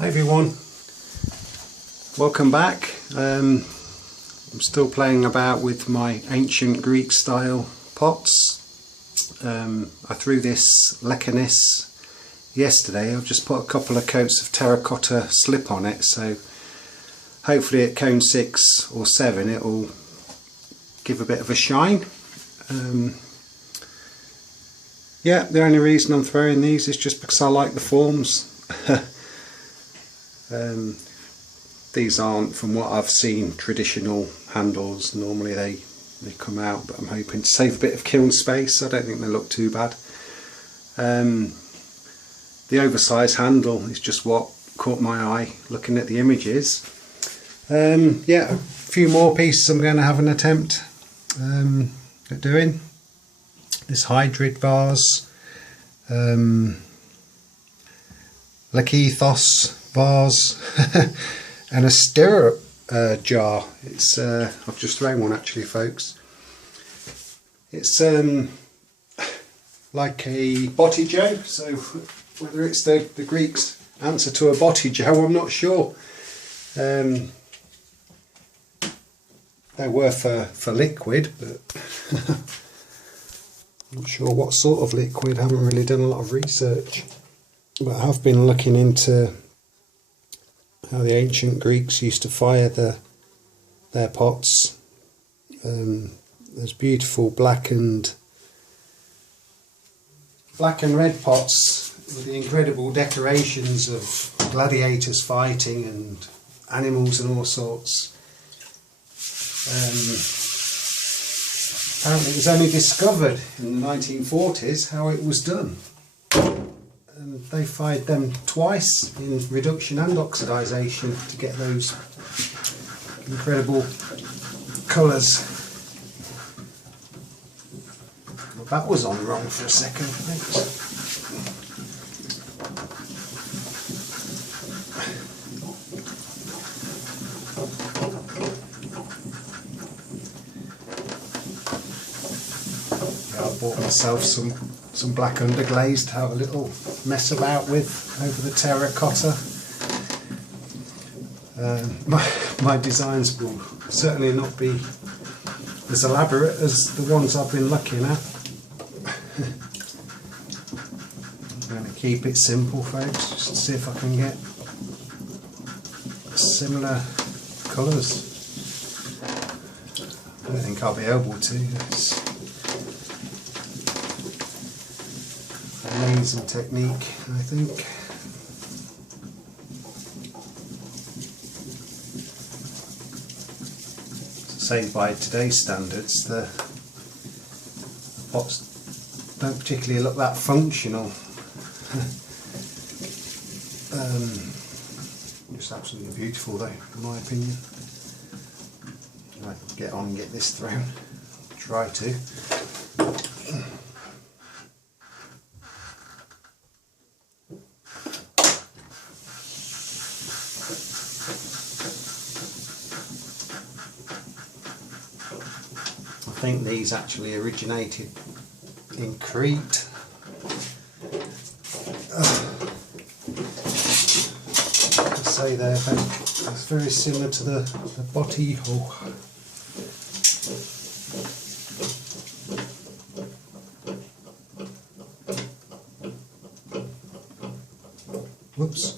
Hi everyone, welcome back. I'm still playing about with my ancient Greek style pots. I threw this Lecanis yesterday. I've just put a couple of coats of terracotta slip on it, so hopefully at cone 6 or 7 it will give a bit of a shine. Yeah, the only reason I'm throwing these is just because I like the forms. These aren't, from what I've seen, traditional handles. Normally they come out, but I'm hoping to save a bit of kiln space. I don't think they look too bad. The oversized handle is just what caught my eye looking at the images. Yeah, a few more pieces I'm going to have an attempt at doing. This hydrid vase, Lekythos vase, and a stirrup jar. It's I've just thrown one actually, folks. It's like a Botijo, so whether it's the Greeks' answer to a Botijo, I'm not sure. They were for liquid, but I'm not sure what sort of liquid. I haven't really done a lot of research, but I have been looking into how the ancient Greeks used to fire their pots. There's beautiful black and red pots with the incredible decorations of gladiators fighting and animals and all sorts. Apparently it was only discovered in the 1940s how it was done. And they fired them twice in reduction and oxidisation to get those incredible colours. Well, that was on wrong for a second, thanks. I bought myself some black underglaze to have a little mess about with over the terracotta. My designs will certainly not be as elaborate as the ones I've been looking at. I'm going to keep it simple, folks, just to see if I can get similar colours. I don't think I'll be able to. It's amazing technique, I think. Say by today's standards, the pots don't particularly look that functional. Just absolutely beautiful though, in my opinion. I can get on and get this thrown. Try to. I think these actually originated in Crete. To say there, it's very similar to the Botijo. Whoops.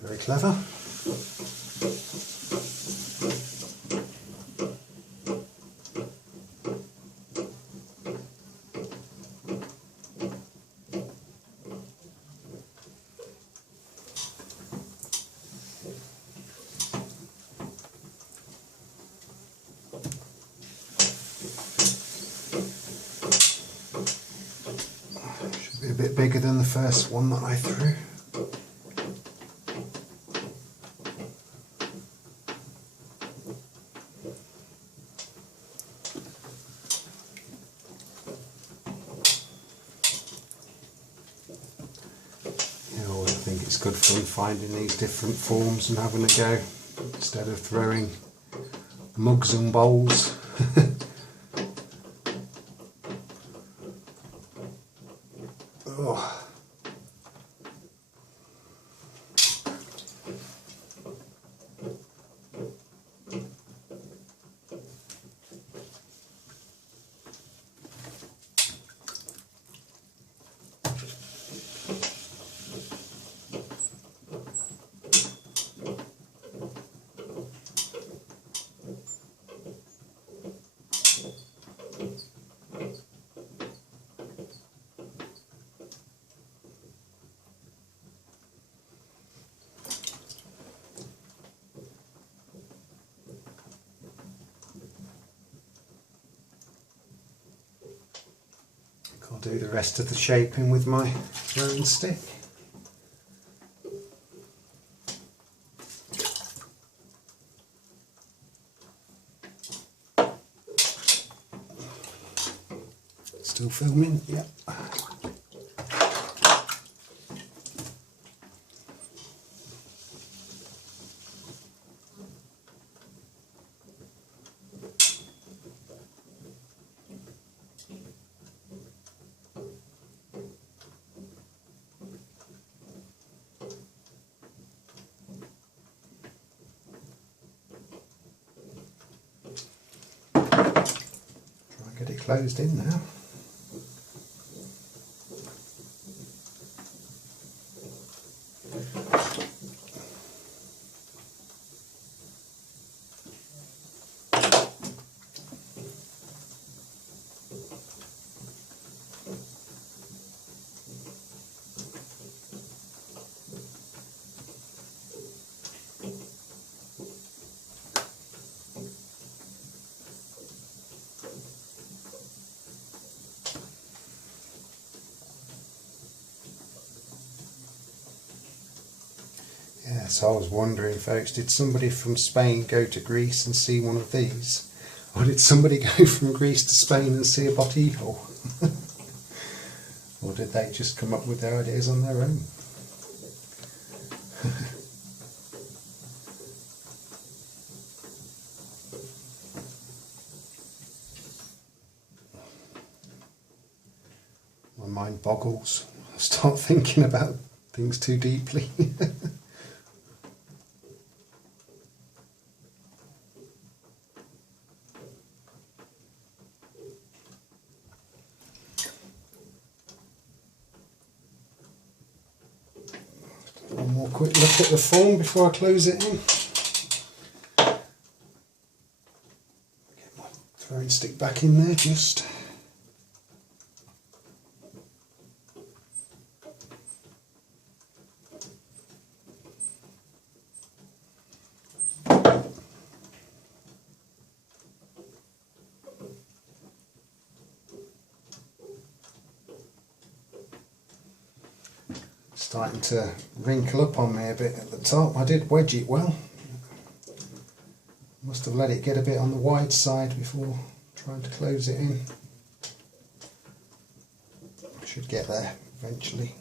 Very clever. A bit bigger than the first one that I threw. I always think it's good fun finding these different forms and having a go instead of throwing mugs and bowls. Oh. do the rest of the shaping with my throwing stick. Still filming? Yep. Get it closed in now. Yeah, so I was wondering, folks, did somebody from Spain go to Greece and see one of these? Or did somebody go from Greece to Spain and see a Botijo? Or did they just come up with their ideas on their own? My mind boggles. I start thinking about things too deeply. One more quick look at the form before I close it in. Get my throwing stick back in there just. Starting to wrinkle up on me a bit at the top. I did wedge it well. Must have let it get a bit on the wide side before trying to close it in. I should get there eventually.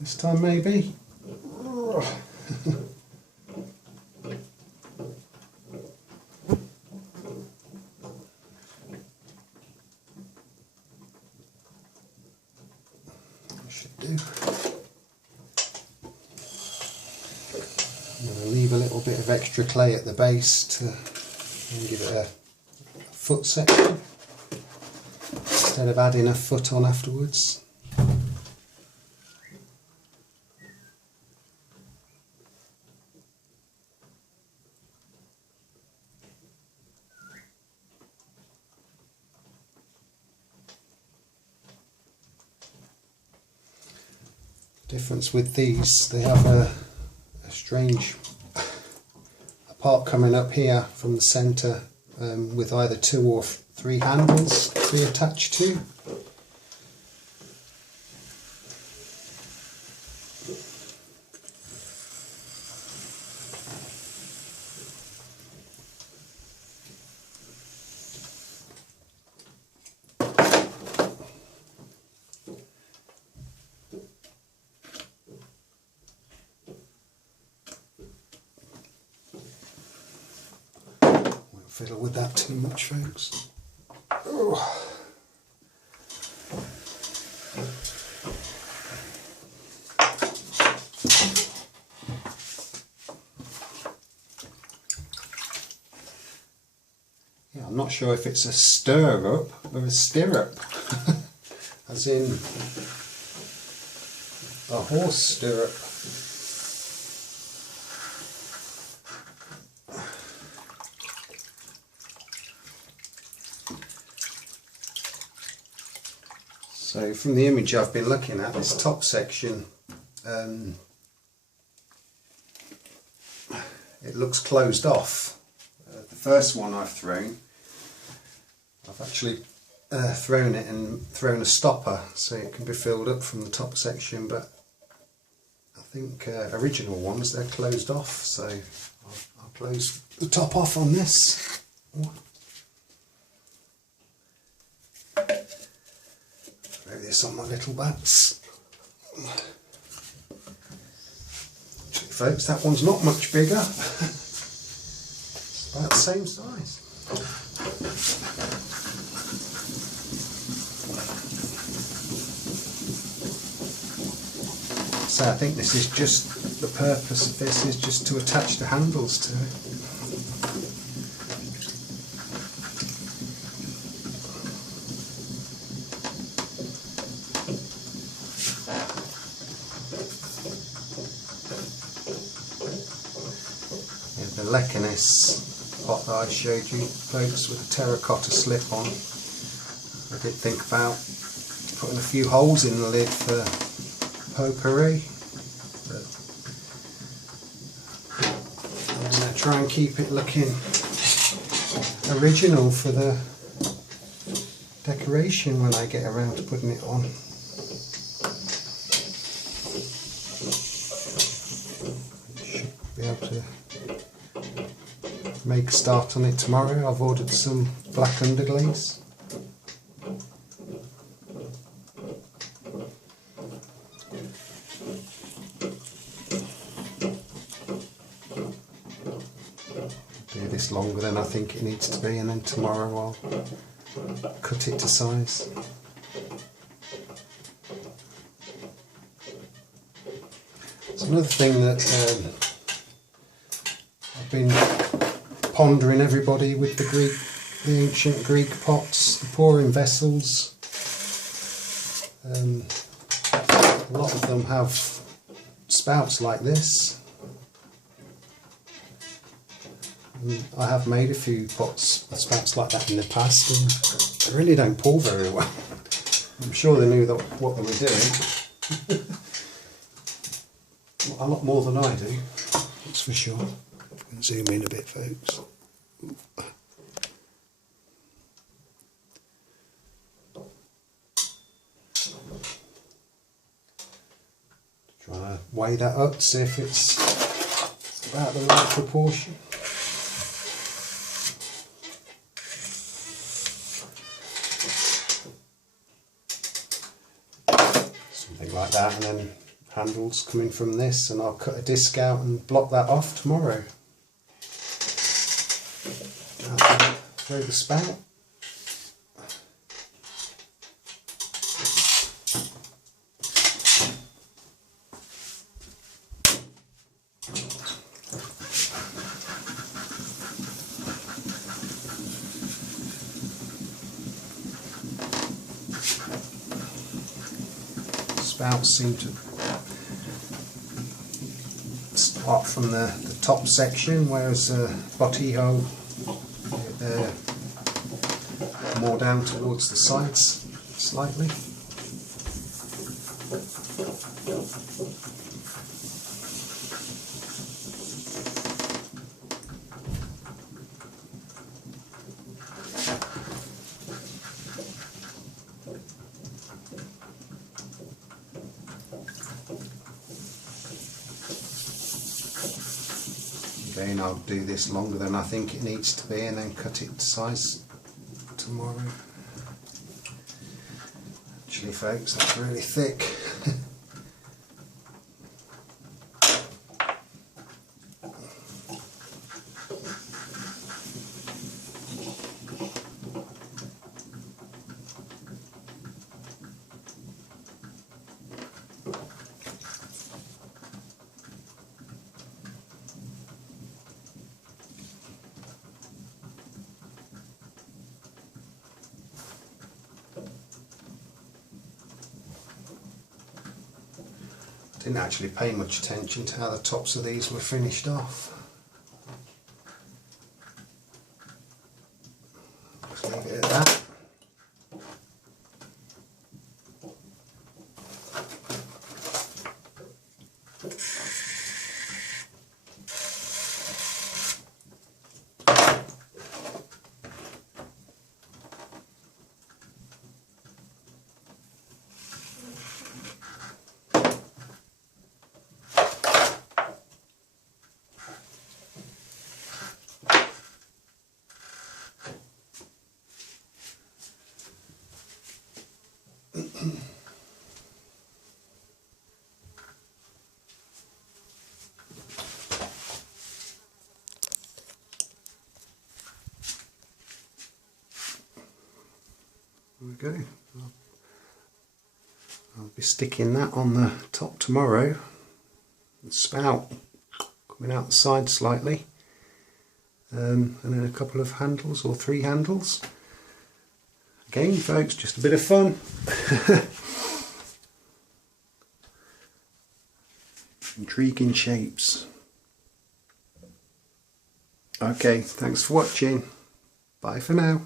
This time maybe. Should do. I'm going to leave a little bit of extra clay at the base to give it a foot section instead of adding a foot on afterwards. Difference with these, they have a strange part coming up here from the centre with either 2 or 3 handles to be attached to. Fiddle with that too much, folks. Oh. Yeah, I'm not sure if it's a stirrup or a stirrup, as in a horse stirrup. So from the image I've been looking at, this top section, it looks closed off. The first one I've thrown, I've actually thrown it and thrown a stopper so it can be filled up from the top section, but I think original ones, they're closed off, so I'll close the top off on this. Throw this on my little bats. Actually, folks, that one's not much bigger. It's about the same size. So I think this is just, the purpose of this is just to attach the handles to it. The Lecanis pot that I showed you, folks, with a terracotta slip on. I did think about putting a few holes in the lid for potpourri, but I'm going to try and keep it looking original for the decoration when I get around to putting it on. Should be able to make a start on it tomorrow. I've ordered some black underglaze. Do this longer than I think it needs to be, and then tomorrow I'll cut it to size. So another thing that I've been pondering, everybody, with the ancient Greek pots, the pouring vessels. A lot of them have spouts like this. And I have made a few pots with spouts like that in the past, and they really don't pour very well. I'm sure they knew what they were doing. A lot more than I do, that's for sure. Zoom in a bit, folks. Try to weigh that up, see if it's about the right proportion. Something like that, and then handles coming from this, and I'll cut a disc out and block that off tomorrow. Throw the spout. Spouts seem to start from the top section, whereas Botijo, they're more down towards the sides slightly. Again, I'll do this longer than I think it needs to be, and then cut it to size tomorrow. Actually, folks, that's really thick. Didn't actually pay much attention to how the tops of these were finished off. Just leave it at that. There we go. I'll be sticking that on the top tomorrow. The spout coming out the side slightly, and then a couple of handles or 3 handles. Again, folks, just a bit of fun. Intriguing shapes. Okay, thanks for watching. Bye for now.